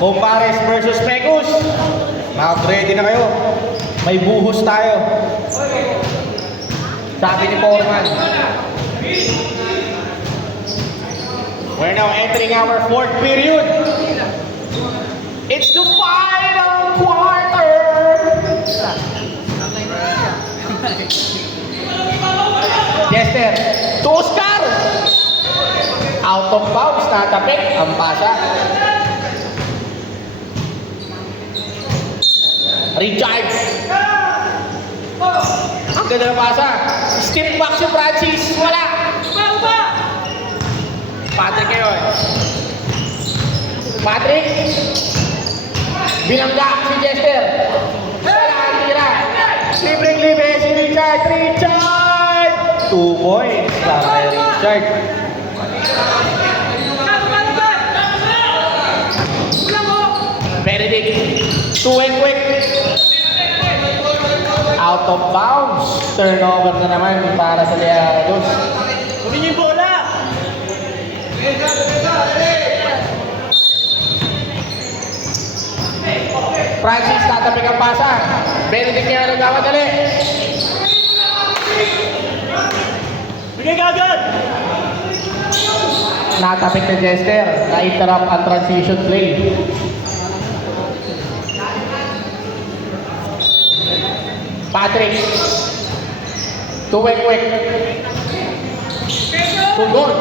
Compares versus Pecos. Mag-ready na kayo. May buhos tayo. Sabi ni Foreman. We're now entering our fourth period. It's the final quarter. Jester, to Oscar. Out of bounds, natapik ang pasa. Recharge. Ang ganda ng pasa. Step back si Francis. Wala. Patrick yun. Patrick. Bilangga si Jester. Wala ang tira. Libreng-libre si Richard. Richard! 2 points. Para kay Richard. Benedict. 2 and quick. Out of bounds. Turnover na naman para sa Learadus. Kunin yung bola! Francis, tatapik ang pasa. Benedict niya nagkamadali. Bigay ka agad! Natapik na Jester. Na-interrupt ang transition play. Patrick. 2 and quick. Doon.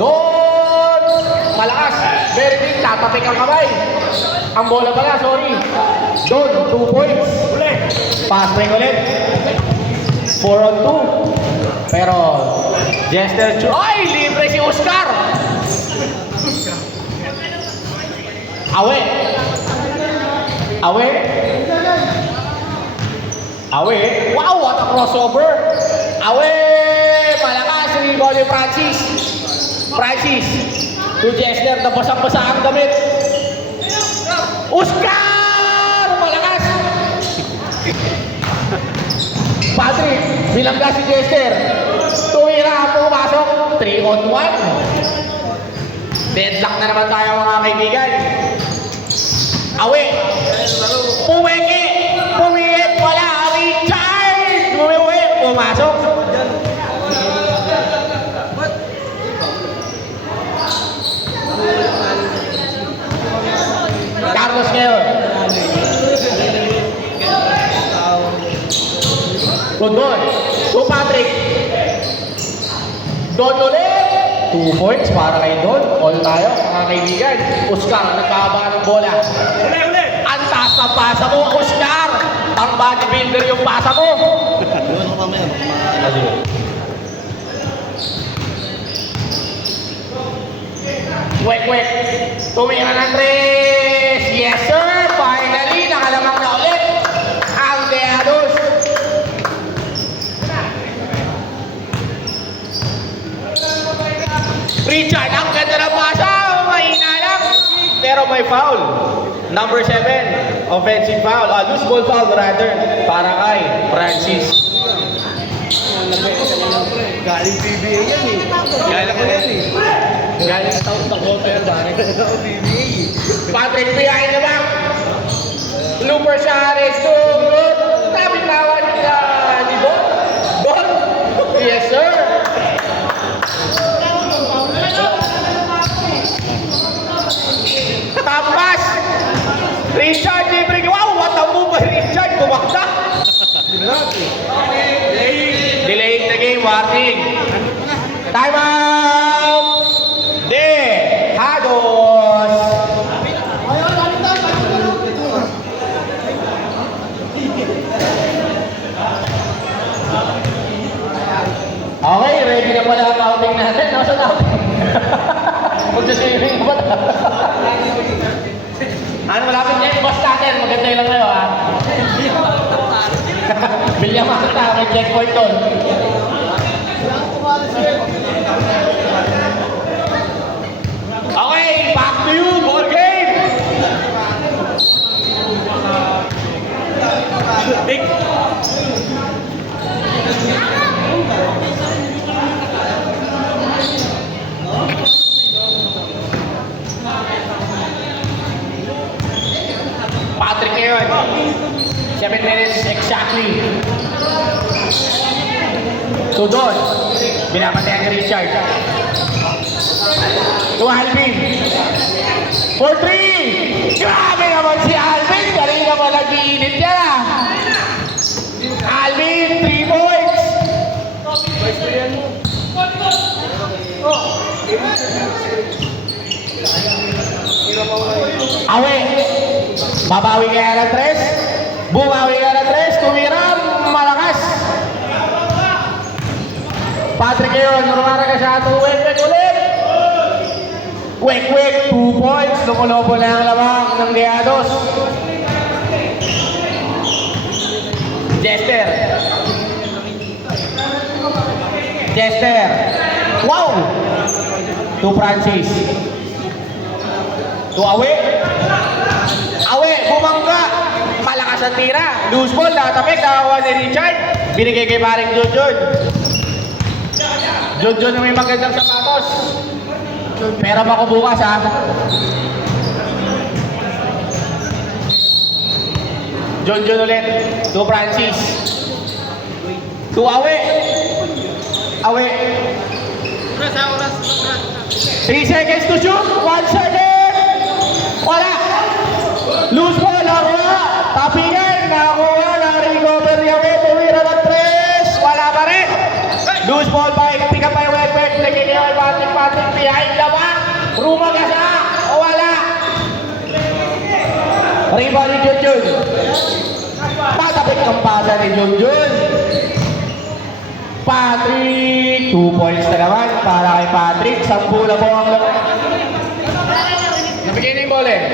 Doon. Malakas. Benedict, tatapik ang kamay. Ang bola pala, sorry. Doon, 2 points. Ulit! Pass break ulit. 4 on 2. Pero, Jester, ay, libre si Oscar. Awe. Awe. Awe. Wow, what a crossover. Awe. Malakas, rebound ni Francis. Francis. To Jester, nabasang-basa ang damit. Oscar! Malakas! Patrick, bilangga si Jester. Tumira ang pumasok. 3 on 1. Deadlock na naman tayo mga kaibigan. Awe. Pumeke. Pumiit. Wala. Richard! Pumiwi. Pumasok. Carlos ngayon. Don. To Patrick. Don ulit. 2 points para kay Don. All tayo, mga kaibigan. Oscar, nagkahaba ng bola. Ulit! Ang taas na pasa mo, Oscar! Ang bodybuilder yung pasa mo. Doon ako mamaya. Wek. Tumira ng Andres. Yes, sir. Finally, nakalamang na ulit. Ang Learadus. Richard, ang ganda ng pasa. Mahina lang. Pero may foul. Number 7. Offensive foul. Loose ball foul rather. Para kay Francis. Galing PBA yan eh. Galing ko yan eh. Galing sa taon sa kota yan pare. PBA. Patrick Piay naman. Looper Shares to good. Nabitawan ni Bon. Bon. Yes, sir. Tampas. Richard libre. Wow, what a move by Richard. Bumakta. Delaying the game. Warning. Time out. Hados. Okay, ready na pala ang outing natin. Nasaan outing? Magsa-swimming ba? Ano, malapit niya yung boss natin. Maganda lang kayo, ha? Bilyamata, may checkpoint doon. Okay, back to you, ball game! To Don. Binabantayan ni Richard. To Alvin. For 3. Grabe naman si Alvin. Kanina mo nag-iinit yan ah. Alvin, 3 points. Awe. Babawi kaya ng 3. Bumawi kaya ng 3. Tumiram. Malakas. Patrick yun. Rumara ka siya. Wek-wek ulit. Wek-wek. 2 points. Lumulobo na ang lamang ng Diados. Jester. Jester. Wow! To Francis. To Awe. Awe, bumangga. Malakas ang tira. Loose ball, natapik. Nakakuha ni Richard. Binigay kay paring Junjun. Junjun na may magandang sapatos. Pero ako bukas ha. Junjun ulit. To Francis. To Awe. Awe. 3 seconds to shoot. 1 second. Wala. Loose ball. Nakuha. Tapingan. Nakuha. Na-recover ni Awe. Tumira ng 3. Wala pa rin. Loose ball pa. Pick up by Wek-wek. Lagay niya kay Patrick. Behind the back. Rumagasa. Wala. Rebound ni Junjun. Tatapik ang pasa ni Junjun. Patrick, 2 points na naman para kay Patrick. 10 na po ang laman. Nabigyan na yung bola eh.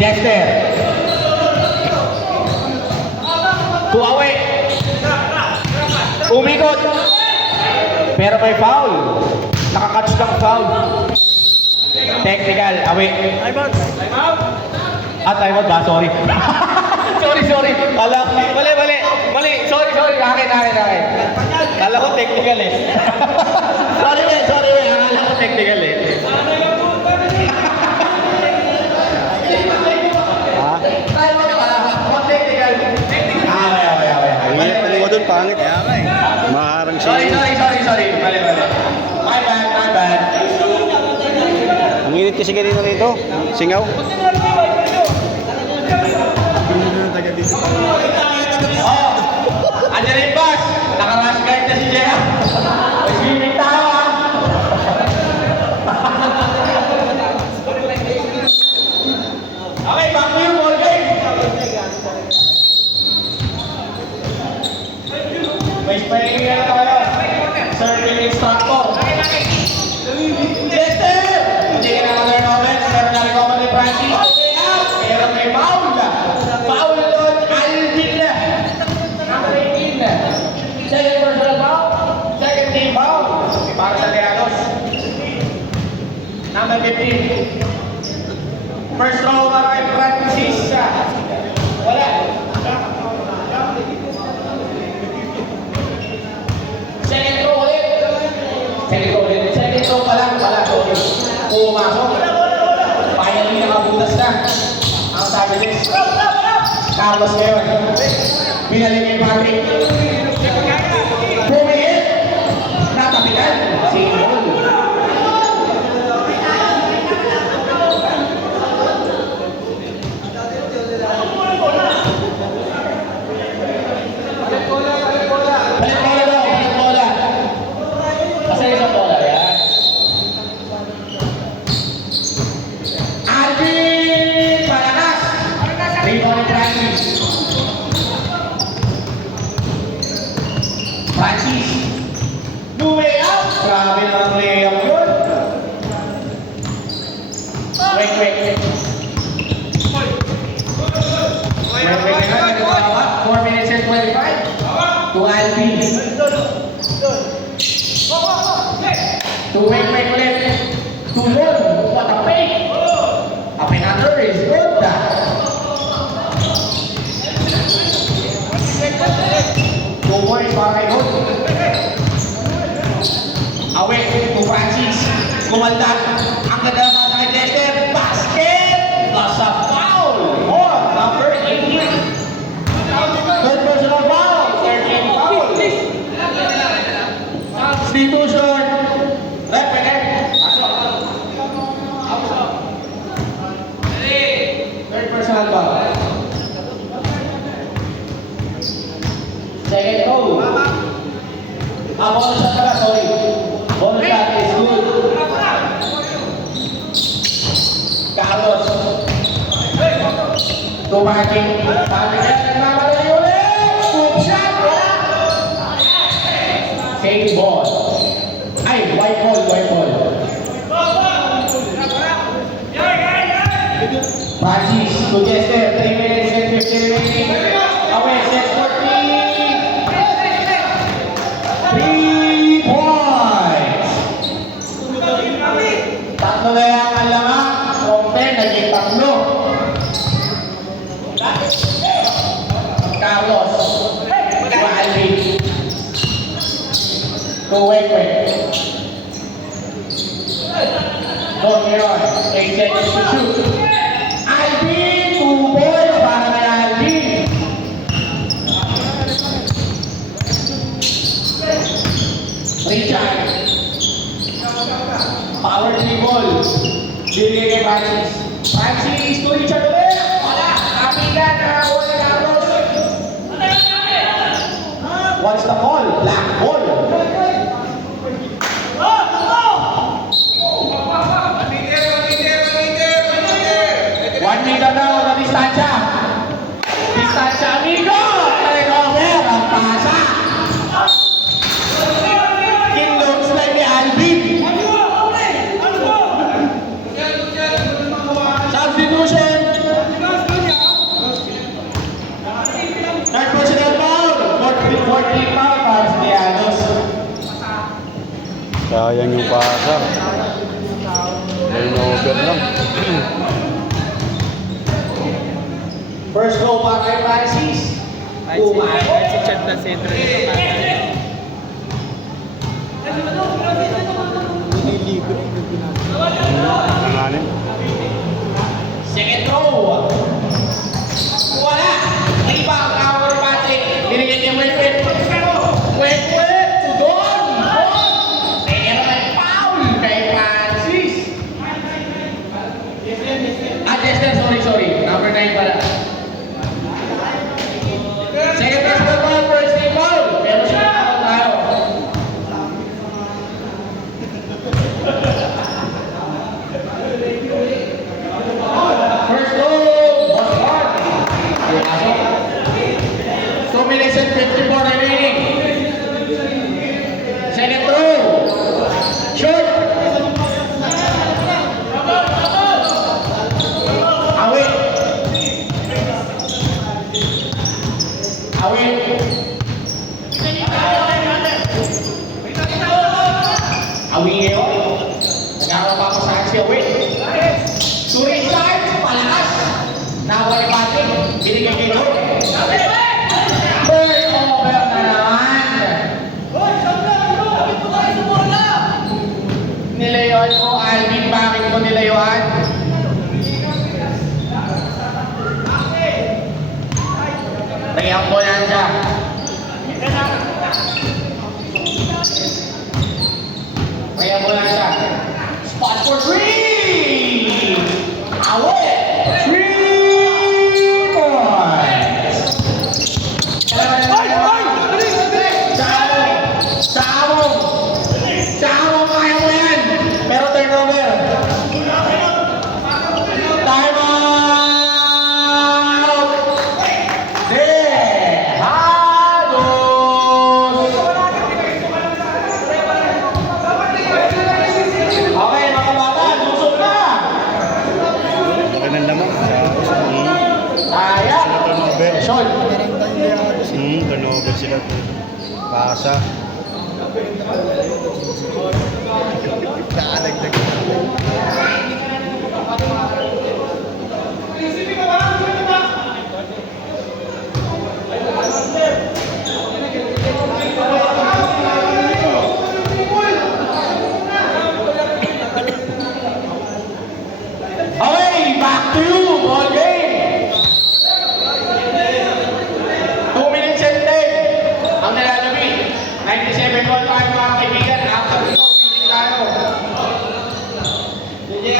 Jester. To Awe. Umikot. Pero may foul. Nakakatch ng foul. Technical. Awe. Time out ba? Sorry. sorry. Mali. Sorry. Akin. Kala ko technical eh. sorry. Akala ko technical eh. Time out ka. Technical. Okay. Hindi ko doon, pangit. Maharang siya. Sorry. Mali. My bad. Ang init kasi kanina rito. Singaw. Andiyan yung bus. Naka-rush guard na si Jeff. May swimming tayo ah. Okay, back to you, ball game. May spelling na tayo. Serving instructor. Jester! Hindi ka na-turnover. Pero na-recover ni Francis. Pero may foul. Foul doon. Alvin na. Number 18 na. Second personal foul. Second team foul. Para sa Diados. Number 15. First row para kay Francis. Wala. Second row ulit. Second row pa lang. Pumasok. Finally nakabutas na. Ang sabi din. Carlos ngayon. Binalik kay Patrick. Pumihit. Natapitan. Single. Balik bola. Kasi isang bola. Yan. Alvin! Malakas! Rebound ni Francis. Moving out. Grabe na ang layup yun. Wait. Wait na. 4 minutes and 25. To Alvin. To wait ulit. To Lord. What a fake. A penalty is good. 2 points para kay Hood. Awe to Francis. Kumaldag. Ang ganda naman kay Jester. Basket! Nasa foul. Number 18. bonus shot pala, sorry. Bonus shot is good. Carlos. Tumaking. Sabi niya, nagmamadali ulit. Scoop shot. Wala. Same ball. Ay, white ball, white ball. Francis, to Jester, 3 minutes and 15 remaining. Away, set for 3 points. Tatlo na yan ang lamang. From 10, naging tatlo. Carlos. Maalvin. To Wekwe. Don Miron. 8 seconds to shoot. Alvin, 2 points para kay Alvin. Richard. Power 3 ball. Bigay kay Francis. Francis to Richard ulit. Wala. Kapilan na wala Carlos. What's the ball? Black ball. One meter daw na distansya. Distansya, amigo! Recover ang pasa. Kinlong slide ni Alvin. Substitution. Third personal foul. 14 foul para sa Dianos. Sayang yung pasa. Turnover lang. First goal para kay Francis. Umay. Si Chad na sentro nito. Nanganin. Second row. Wala. Rebound. Power Patrick. Binigyan niya Wetwet. Wetwet. Tudon. Pero may foul kay Francis. Jester, sorry. Number 9 pala. Second personal foul, first team foul. Pero siya foul tayo. First goal, Boston. 2 minutes and 54 remaining. Second throw. Short. Awit. Awit. Awit ngayon. Nagkakaroon pa ako sa akin si Awit. Turing side, palakas. Nawa ni Patrick. Binigay kay Lord. Turnover na naman. Nilayuan ko, Alvin. Bakit ko nilayuan? Lagyan ko yan siya. Lagyan ko lang siya. Spot for 3! Awit! 3 points! Sa among kaya mo yan! Pero turnover. Time out! Okay, mga bata, lusok na! Laki ng lamang. Ayan! Turnover. Sean! Turnover sila. Pasa. Nakadagdag. Okay, back to you, ball game! 2 minutes and 10 ang nalalabi. 97.5 mga kaibigan. After ito, piling tayo. Sige,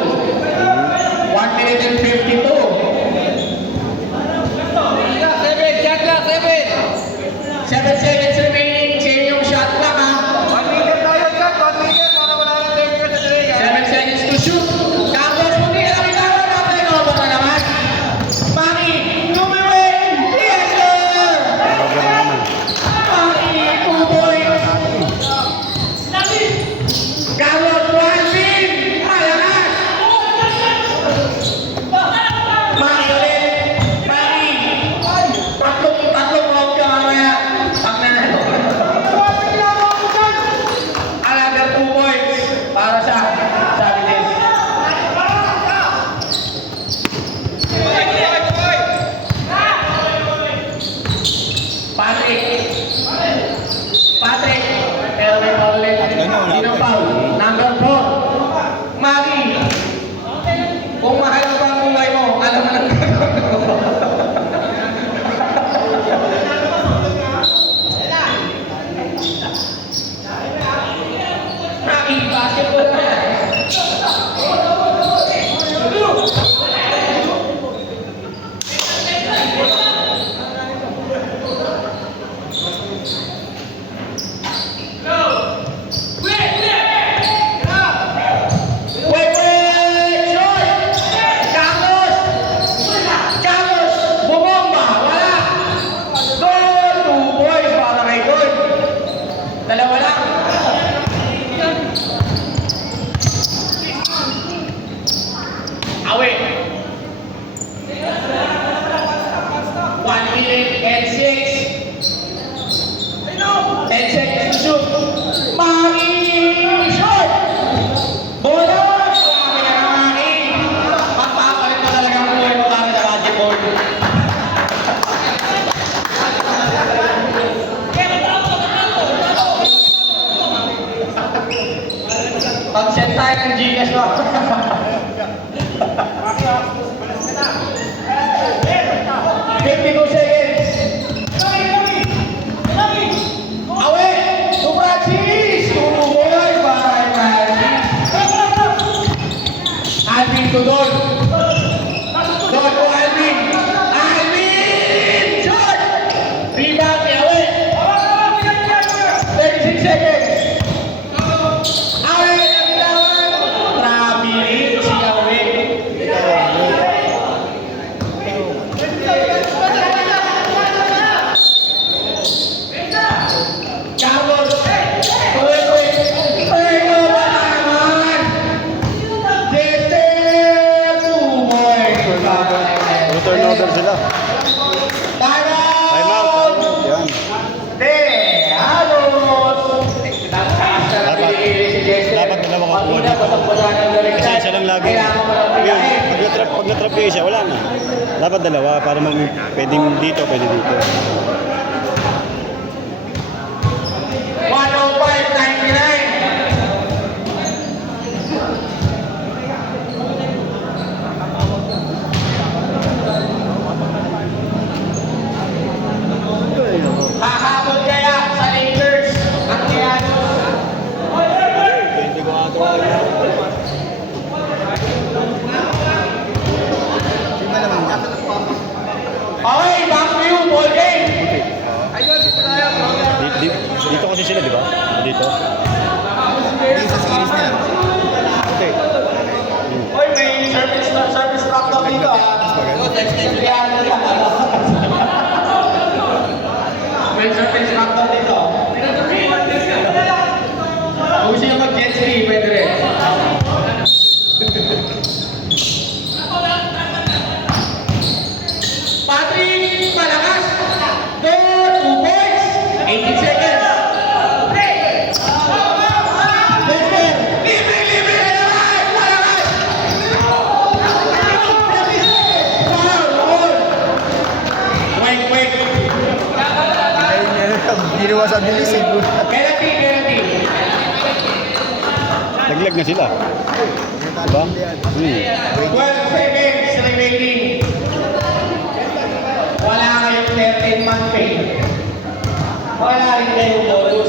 ball. 1 minute and 52. 7 seconds remaining. Same yung shot clock ha. 7 seconds to shoot. Tapos kung di na bitawa, natin over na naman. Maki, lumiwin! Yes, sir! Grabe naman. Maki, 2 points. Carlos Walvin! Ayangan! Maki ulit. Maki. Tatlong round ka mamaya. Pag nanalo. Another 2 points para sa Sabides. Patrick, pero may foul ulit. Sino foul? Number 4. Maki, kung mahal pa ang buhay mo, alam mo lang gagawin mo. Maki, basketball na yan. Wait, shot! Carlos! Carlos! Bumomba! Wala! Goal! 2 points para kay Goal. Dalawa lang. Away. 1 minute and 6. 10 seconds to shoot. Maki! Shot! Bonus! Grabe ka na, Maki! Magpapalit mo talaga ang buhay mo para sa basketball. Pag-set tayo ng Gcash mo. 52 seconds. Away! To Francis! Tumuboy para kay Francis. Alvin to Don. Don to Alvin. Alvin! Shot! Rebound ni Away. 36 seconds. Away! Nabitawan. Trabilin si Away. Carlos, tuloy-tuloy. Pero ba naman? Dete, 2 points. Puro turnover sila. Time Time out. out. Yan. De, Halos. Dapat dalawa ka kuha dito. Kasi isa lang lagi. Yun, pag na-trap kayo siya, wala na. Dapat dalawa para pwedeng dito, pwede dito. 105.99. Hahabol kaya sa Lakers ang Giannis. Okay, back to you, ball game. Dito kasi sila, di ba? Dito. Okay. Hoy, may service truck daw dito ah. May service truck daw dito. Kung siya mag-jet ski, pwede rin. Patrick, malakas. Go, 2 points. 18 seconds. Lester, libre na naman. Malakas. Foul. Wait. Ginawa sa bilis eh. Penalty. Naglag na sila. Diba? 12 seconds remaining. Wala kayong 13-month pay. Wala rin kayong bonus.